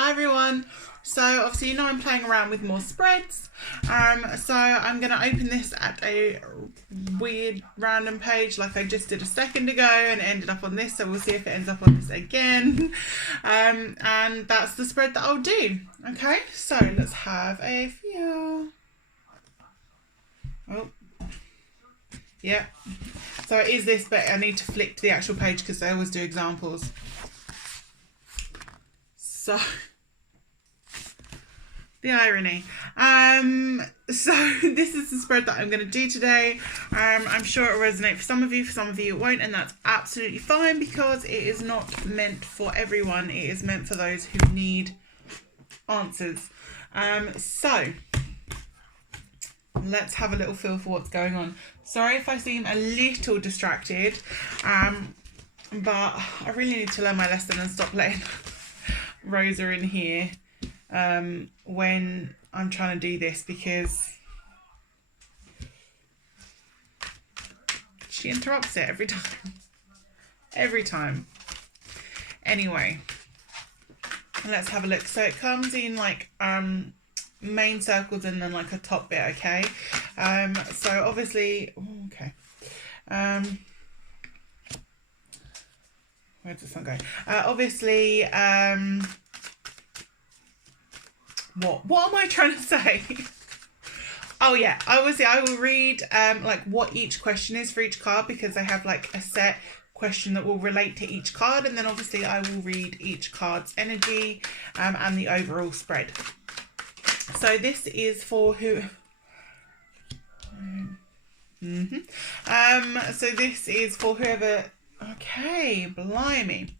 Hi everyone. So obviously I'm playing around with more spreads. So I'm going to open this at a weird random page like I just did a second ago and it ended up on this. So we'll see if it ends up on this again. And that's the spread that I'll do. Okay, so let's have a feel. Oh, yeah. So it is this, but I need to flick to the actual page because I always do examples. So the irony. So this is the spread that I'm going to do today. I'm sure it will resonate for some of you it won't, and that's absolutely fine because it is not meant for everyone. It is meant for those who need answers. So let's have a little feel for what's going on. Sorry if I seem a little distracted, but I really need to learn my lesson and stop letting Rosa in here when I'm trying to do this because she interrupts it every time. Anyway, let's have a look. So it comes in like main circles and then like a top bit, okay? So obviously, okay. Where's this one going? Obviously, what am I trying to say? Oh yeah, I will read like what each question is for each card because I have like a set question that will relate to each card, and then obviously I will read each card's energy and the overall spread. So this is for who? So this is for whoever. Okay, blimey.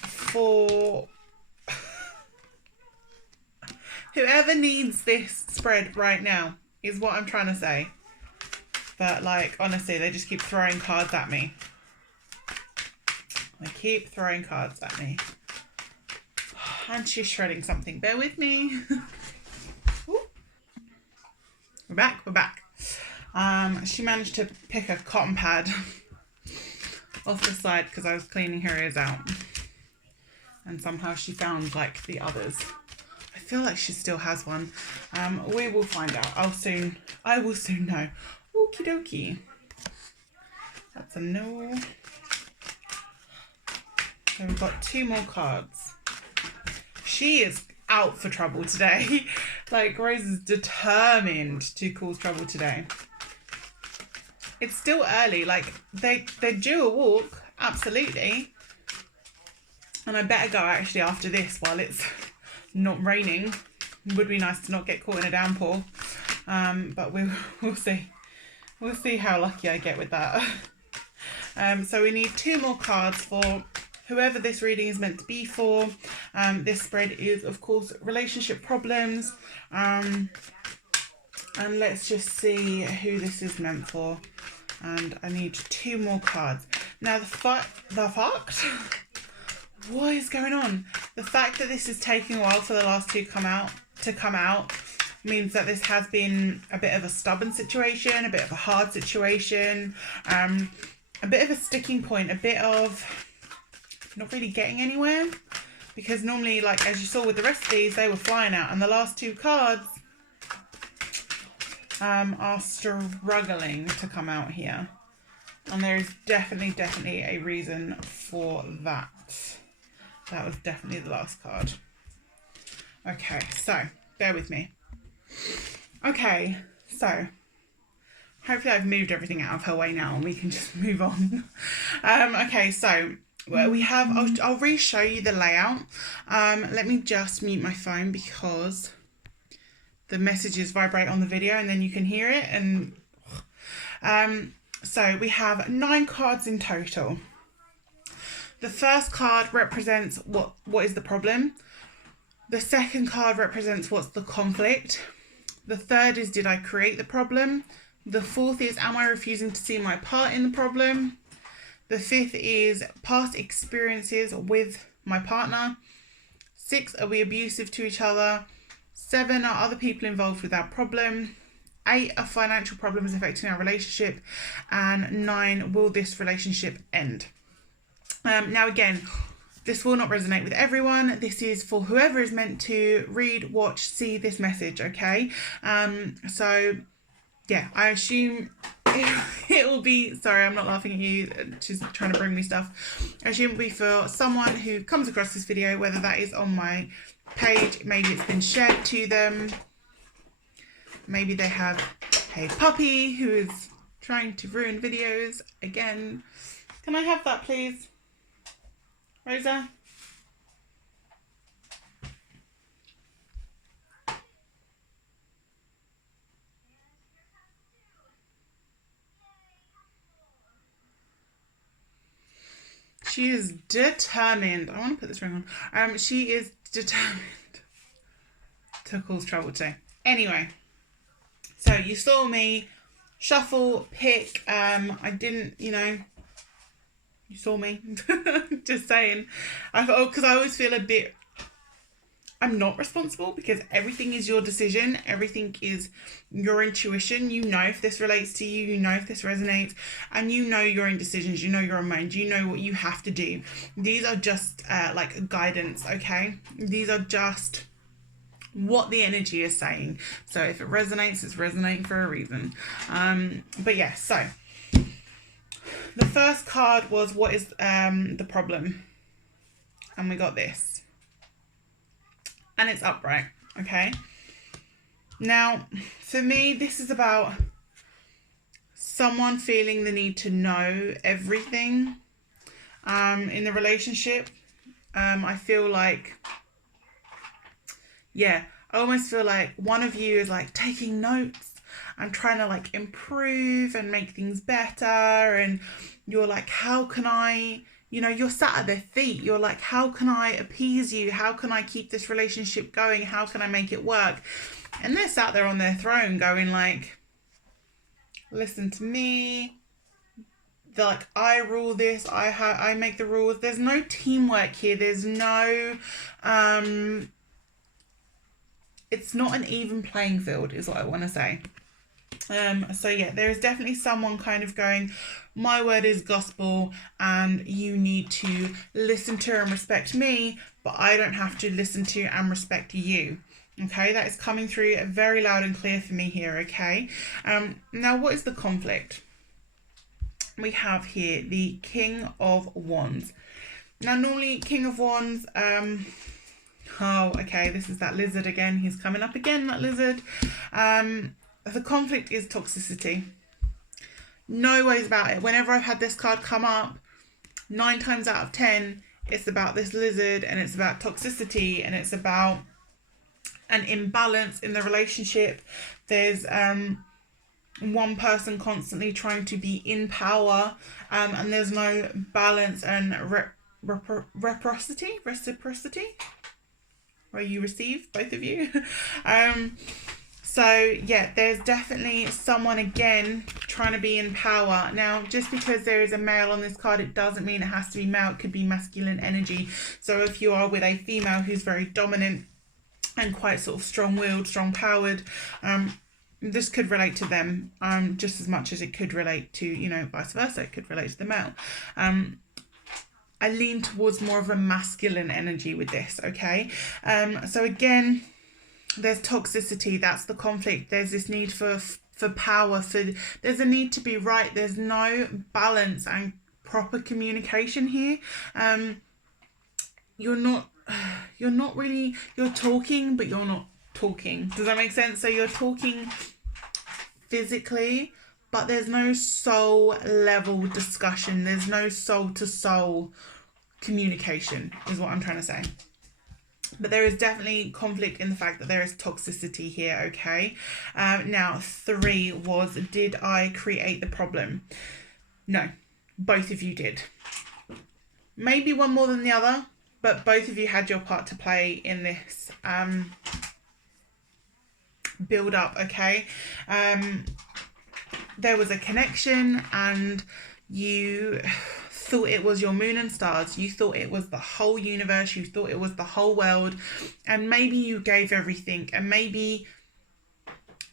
For whoever needs this spread right now is what I'm trying to say. But like, honestly, they just keep throwing cards at me. They keep throwing cards at me. And she's shredding something. Bear with me. We're back. She managed to pick a cotton pad off the side because I was cleaning her ears out. And somehow she found like the others. I feel like she still has one. We will find out. I will soon know. Okie dokie. That's a no. So we've got 2 more cards. She is out for trouble today. Like Rose is determined to cause trouble today. It's still early. Like they're due a walk, absolutely. And I better go actually after this while it's not raining. It would be nice to not get caught in a downpour. But we'll see. We'll see how lucky I get with that. So we need 2 more cards for whoever this reading is meant to be for. This spread is, of course, relationship problems. And let's just see who this is meant for. And I need 2 more cards. Now, the fact... What is going on? The fact that this is taking a while for the last 2 to come out means that this has been a bit of a stubborn situation, a bit of a hard situation, a bit of a sticking point, a bit of not really getting anywhere. Because normally, like as you saw with the rest of these, they were flying out, and the last 2 cards are struggling to come out here. And there is definitely a reason for that. That was definitely the last card. Okay, so bear with me. Okay, so hopefully I've moved everything out of her way now and we can just move on. Okay, so we have, I'll re-show you the layout. Let me just mute my phone because the messages vibrate on the video and then you can hear it. And so we have 9 cards in total. The first card represents what is the problem. The second card represents what's the conflict. The third is, did I create the problem? The fourth is, am I refusing to see my part in the problem? The fifth is past experiences with my partner. 6, are we abusive to each other? 7, are other people involved with our problem? 8, are financial problems affecting our relationship? And 9, will this relationship end? Now again, this will not resonate with everyone. This is for whoever is meant to read, watch, see this message, okay? So yeah, I assume it will be, sorry, I'm not laughing at you, she's trying to bring me stuff. I assume it will be for someone who comes across this video, whether that is on my page, maybe it's been shared to them, maybe they have a puppy who is trying to ruin videos again. Can I have that, please, Rosa? She is determined. I want to put this ring on. She is determined to cause trouble today. Anyway, so you saw me shuffle, pick. I didn't, you know, you saw me. Just saying. Because I always feel a bit, I'm not responsible because everything is your decision. Everything is your intuition. You know if this relates to you. You know if this resonates. And you know your indecisions. You know your own mind. You know what you have to do. These are just like guidance, okay? These are just what the energy is saying. So if it resonates, it's resonating for a reason. But yeah, so the first card was what is the problem? And we got this. And it's upright, okay? Now, for me, this is about someone feeling the need to know everything in the relationship. I feel like, yeah, I almost feel like one of you is like taking notes and trying to like improve and make things better. And you're like, how can I, you know, you're sat at their feet. You're like, how can I appease you? How can I keep this relationship going? How can I make it work? And they're sat there on their throne going like, listen to me. They're like, I rule this. I make the rules. There's no teamwork here. There's no, it's not an even playing field is what I want to say. So yeah, there is definitely someone kind of going, my word is gospel and you need to listen to and respect me, but I don't have to listen to and respect you. Okay, that is coming through very loud and clear for me here, okay? Now, what is the conflict? We have here the King of Wands. Now, normally, King of Wands, oh, okay, this is that lizard again. He's coming up again, that lizard. The conflict is toxicity. No ways about it. Whenever I've had this card come up, 9 times out of 10, it's about this lizard and it's about toxicity and it's about an imbalance in the relationship. There's one person constantly trying to be in power and there's no balance and reciprocity where you receive, both of you. So yeah, there's definitely someone again trying to be in power. Now, just because there is a male on this card, it doesn't mean it has to be male. It could be masculine energy. So if you are with a female who's very dominant and quite sort of strong-willed, strong-powered, this could relate to them just as much as it could relate to, you know, vice versa. It could relate to the male. I lean towards more of a masculine energy with this, okay? So again, there's toxicity. That's the conflict. There's this need for power. There's a need to be right. There's no balance and proper communication here. You're talking, but you're not talking. Does that make sense? So you're talking physically, but there's no soul level discussion. There's no soul to soul communication is what I'm trying to say. But there is definitely conflict in the fact that there is toxicity here, okay? Now, 3 was, did I create the problem? No, both of you did. Maybe one more than the other, but both of you had your part to play in this build up, okay? There was a connection and you thought it was your moon and stars. You thought it was the whole universe. You thought it was the whole world. And maybe you gave everything. And maybe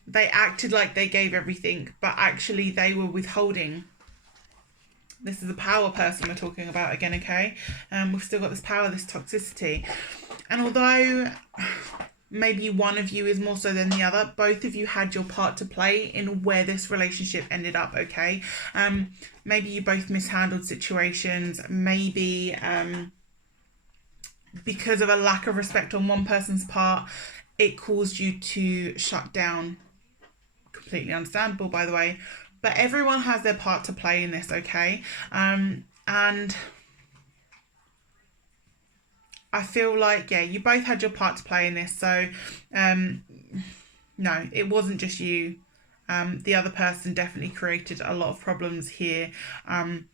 they acted like they gave everything, but actually they were withholding This is a power person we're talking about again, okay? We've still got this power, this toxicity. And although maybe one of you is more so than the other, both of you had your part to play in where this relationship ended up, okay? Maybe you both mishandled situations. Maybe because of a lack of respect on one person's part, it caused you to shut down. Completely understandable, by the way. But everyone has their part to play in this, okay? And I feel like, yeah, you both had your part to play in this. So, no, it wasn't just you. The other person definitely created a lot of problems here. And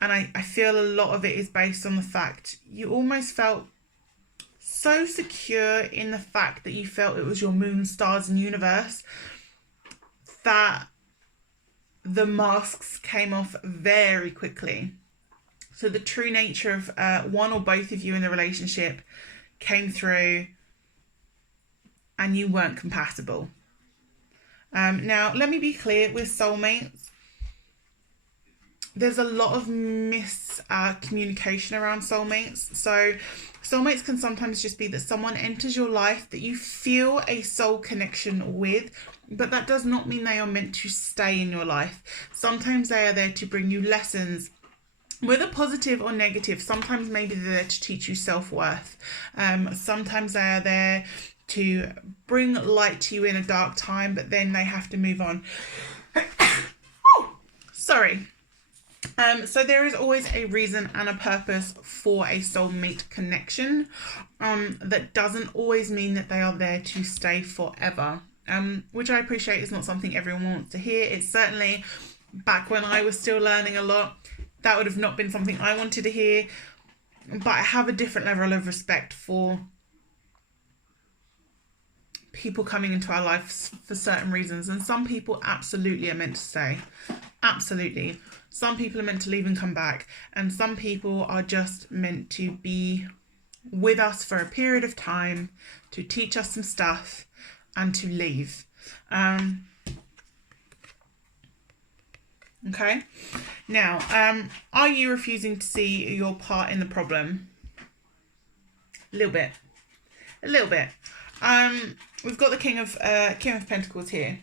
I feel a lot of it is based on the fact you almost felt so secure in the fact that you felt it was your moon, stars, and universe that the masks came off very quickly. So the true nature of one or both of you in the relationship came through and you weren't compatible. Now, let me be clear, with soulmates, there's a lot of miscommunication around soulmates. So soulmates can sometimes just be that someone enters your life that you feel a soul connection with, but that does not mean they are meant to stay in your life. Sometimes they are there to bring you lessons, whether positive or negative. Sometimes maybe they're there to teach you self-worth. Sometimes they are there to bring light to you in a dark time, but then they have to move on. Sorry. So there is always a reason and a purpose for a soulmate connection. That doesn't always mean that they are there to stay forever. Which I appreciate is not something everyone wants to hear. It's certainly, back when I was still learning a lot, that would have not been something I wanted to hear. But I have a different level of respect for people coming into our lives for certain reasons. And some people absolutely are meant to stay. Absolutely. Some people are meant to leave and come back. And some people are just meant to be with us for a period of time, to teach us some stuff, and to leave. Okay. Now, are you refusing to see your part in the problem? A little bit. We've got the King of Pentacles here.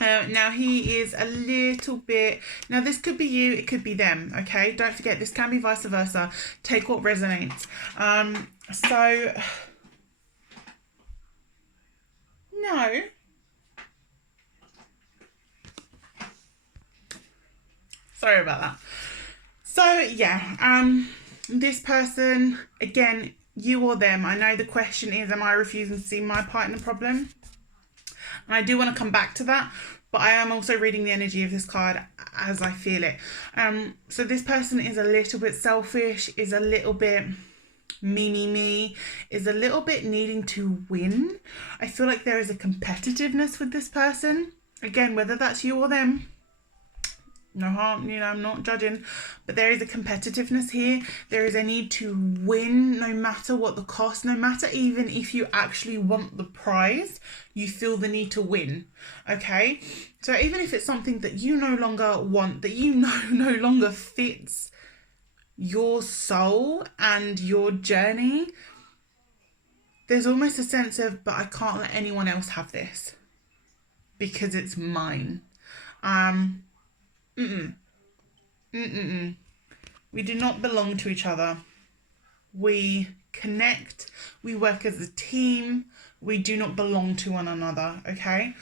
Now he is a little bit, now this could be you, it could be them, okay? Don't forget, this can be vice versa. Take what resonates. So, no. Sorry about that. So, yeah, this person, again, you or them. I know the question is, am I refusing to see my part in the problem? And I do want to come back to that, but I am also reading the energy of this card as I feel it. So this person is a little bit selfish, is a little bit me, is a little bit needing to win. I feel like there is a competitiveness with this person. Again, whether that's you or them, no harm, I'm not judging, but there is a competitiveness here. There is a need to win no matter what the cost, no matter even if you actually want the prize, you feel the need to win, okay? So even if it's something that you no longer want, that you know no longer fits your soul and your journey, there's almost a sense of, but I can't let anyone else have this because it's mine. We do not belong to each other. We connect. We work as a team. We do not belong to one another, okay?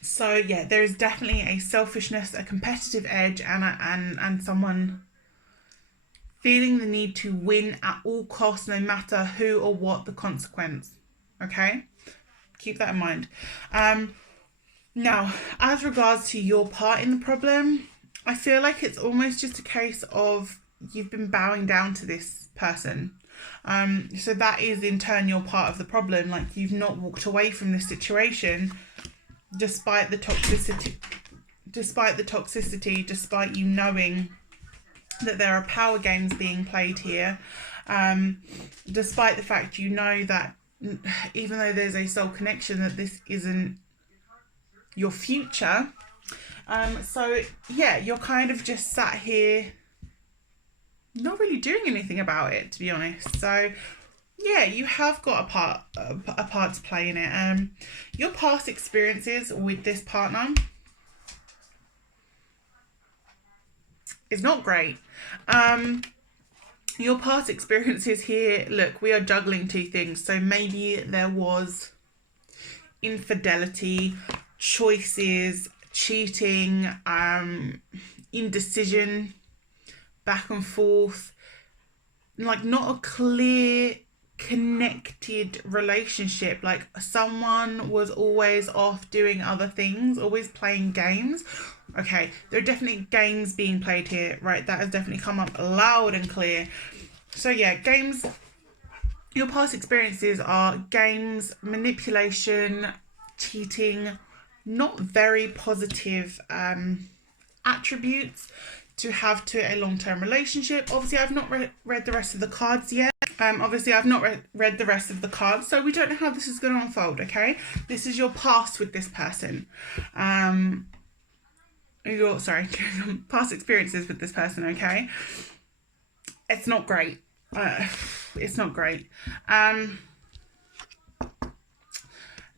So yeah, there is definitely a selfishness, a competitive edge, and someone feeling the need to win at all costs, no matter who or what the consequence, okay? Keep that in mind. Now, as regards to your part in the problem, I feel like it's almost just a case of you've been bowing down to this person. So that is in turn your part of the problem. Like, you've not walked away from this situation despite the toxicity, despite you knowing that there are power games being played here, despite the fact you know that even though there's a soul connection, that this isn't your future, So yeah, you're kind of just sat here not really doing anything about it, to be honest. So yeah, you have got a part to play in it. Your past experiences with this partner is not great. Your past experiences here, look, we are juggling two things. So maybe there was infidelity, choices, cheating, indecision, back and forth, like not a clear connected relationship. Like someone was always off doing other things, always playing games. Okay, there are definitely games being played here, right? That has definitely come up loud and clear. So yeah, games. Your past experiences are games, manipulation, cheating, not very positive attributes to have to a long-term relationship. Obviously, I've not read the rest of the cards yet. Obviously, I've not read the rest of the cards, so we don't know how this is going to unfold, okay? This is your past with this person. Past experiences with this person, okay? It's not great. It's not great.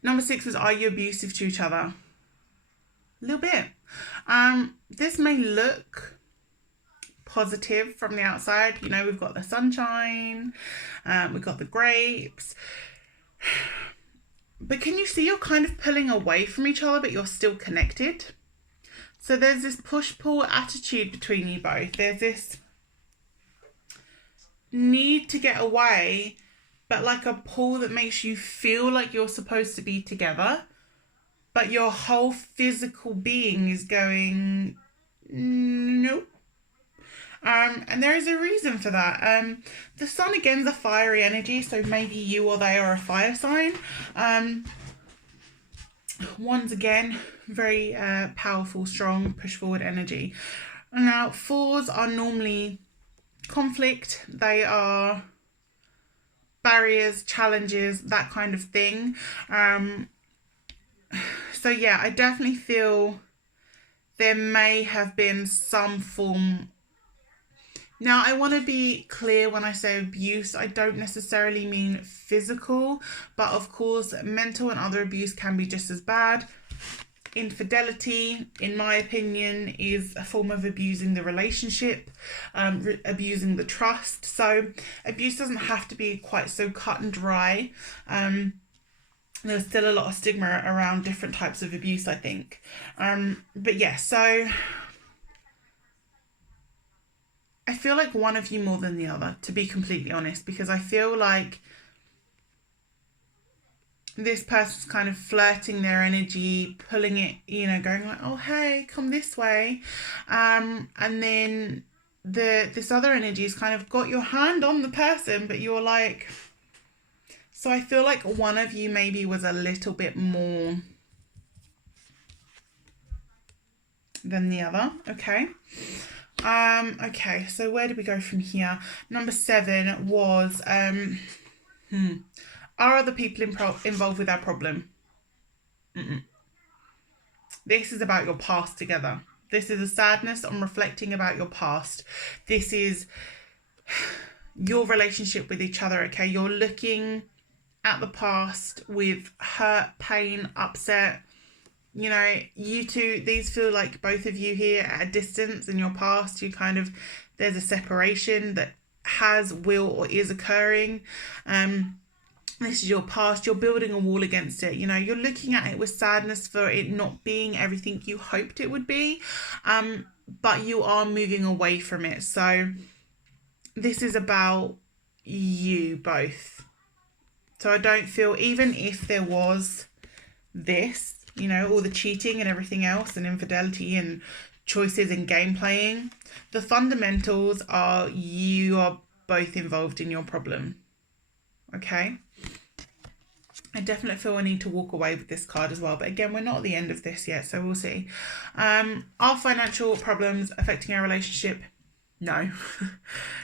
Number 6 was, are you abusive to each other? A little bit. This may look positive from the outside. You know, we've got the sunshine, we've got the grapes. But can you see you're kind of pulling away from each other, but you're still connected? So there's this push-pull attitude between you both. There's this need to get away, but like a pull that makes you feel like you're supposed to be together, but your whole physical being is going, nope. And there is a reason for that. The sun, again, is a fiery energy, so maybe you or they are a fire sign. One's, again, very powerful, strong, push forward energy. Now, 4s are normally conflict. They are barriers, challenges, that kind of thing. So yeah, I definitely feel there may have been some form. Now, I want to be clear when I say abuse, I don't necessarily mean physical, but of course, mental and other abuse can be just as bad. Infidelity, in my opinion, is a form of abusing the relationship, abusing the trust. So abuse doesn't have to be quite so cut and dry. There's still a lot of stigma around different types of abuse, I think. But yeah, so I feel like one of you more than the other, to be completely honest, because I feel like this person's kind of flirting their energy, pulling it, you know, going like, oh, hey, come this way. And then this other energy has kind of got your hand on the person, but you're like... So I feel like one of you maybe was a little bit more than the other, okay? Okay, so where do we go from here? Number 7 was, are other people involved with our problem? This is about your past together. This is a sadness on reflecting about your past. This is your relationship with each other, okay? You're looking at the past with hurt, pain, upset. You know, you two, these feel like both of you here at a distance in your past. You kind of, there's a separation that will or is occurring. This is your past. You're building a wall against it. You know, you're looking at it with sadness for it not being everything you hoped it would be. But you are moving away from it. So this is about you both. So I don't feel, even if there was this, you know, all the cheating and everything else and infidelity and choices and game playing, the fundamentals are you are both involved in your problem. Okay? I definitely feel I need to walk away with this card as well. But again, we're not at the end of this yet, so we'll see. Are financial problems affecting our relationship? No.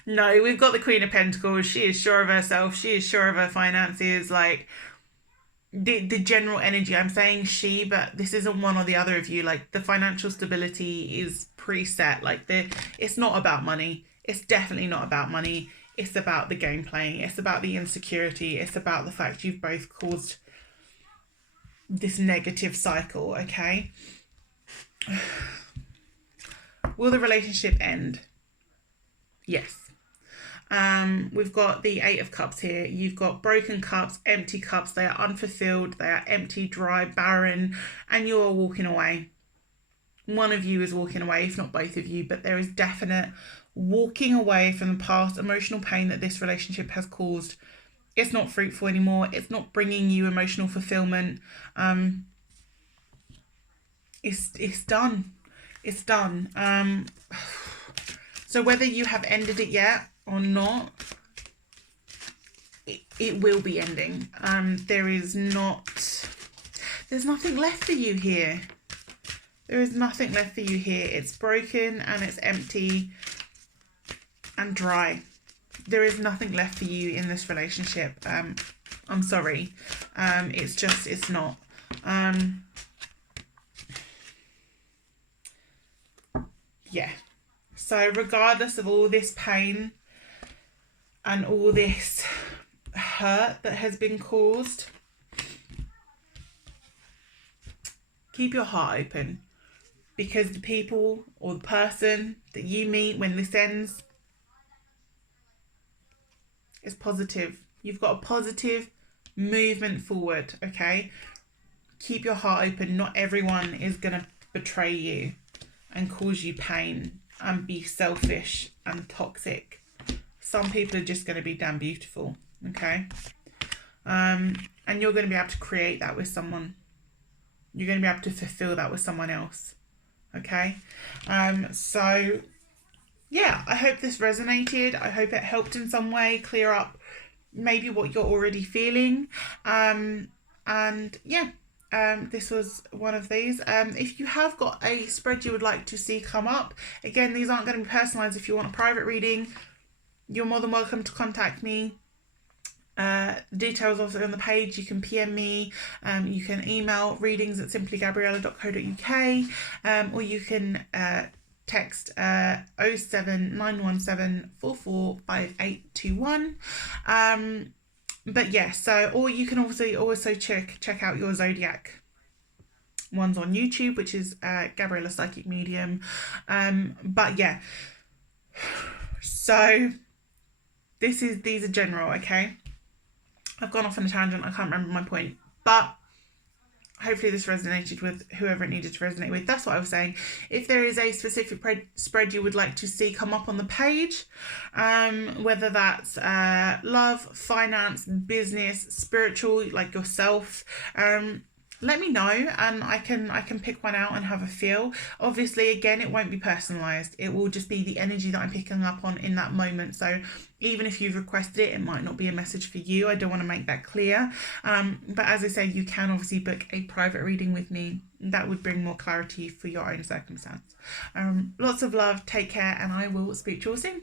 No, we've got the Queen of Pentacles. She is sure of herself. She is sure of her finances. Like, the general energy. I'm saying she, but this isn't one or the other of you. Like, the financial stability is preset. Like, it's not about money. It's definitely not about money. It's about the game playing. It's about the insecurity. It's about the fact you've both caused this negative cycle, okay? Will the relationship end? Yes. We've got the Eight of Cups here. You've got broken cups, empty cups. They are unfulfilled. They are empty, dry, barren, and you are walking away. One of you is walking away, if not both of you, but there is definite walking away from the past emotional pain that this relationship has caused. It's not fruitful anymore. It's not bringing you emotional fulfillment. It's done. It's done. So whether you have ended it yet or not, it will be ending. There's nothing left for you here. There is nothing left for you here. It's broken and it's empty and dry. There is nothing left for you in this relationship. I'm sorry. It's not. Yeah. So regardless of all this pain and all this hurt that has been caused, keep your heart open, because the people or the person that you meet when this ends is positive. You've got a positive movement forward, okay? Keep your heart open. Not everyone is going to betray you and cause you pain and be selfish and toxic. Some people are just going to be damn beautiful, okay? And you're going to be able to create that with someone. You're going to be able to fulfill that with someone else, okay? So yeah, I hope this resonated. I hope it helped in some way clear up maybe what you're already feeling. And yeah, this was one of these. If you have got a spread you would like to see come up, again, these aren't going to be personalized. If you want a private reading, you're more than welcome to contact me. Details also on the page. You can PM me, you can email readings@simplygabriella.co.uk, or you can text 07917 445821. But yeah, so, or you can also check out your zodiac ones on YouTube, which is Gabriella Psychic Medium. But yeah, so these are general, okay? I've gone off on a tangent. I can't remember my point, but hopefully this resonated with whoever it needed to resonate with. That's what I was saying. If there is a specific spread you would like to see come up on the page, whether that's love, finance, business, spiritual, like yourself, let me know, and I can pick one out and have a feel. Obviously, again, it won't be personalized. It will just be the energy that I'm picking up on in that moment. So even if you've requested it, it might not be a message for you. I don't want to make that clear. But as I say, you can obviously book a private reading with me. That would bring more clarity for your own circumstance. Lots of love. Take care, and I will speak to you all soon.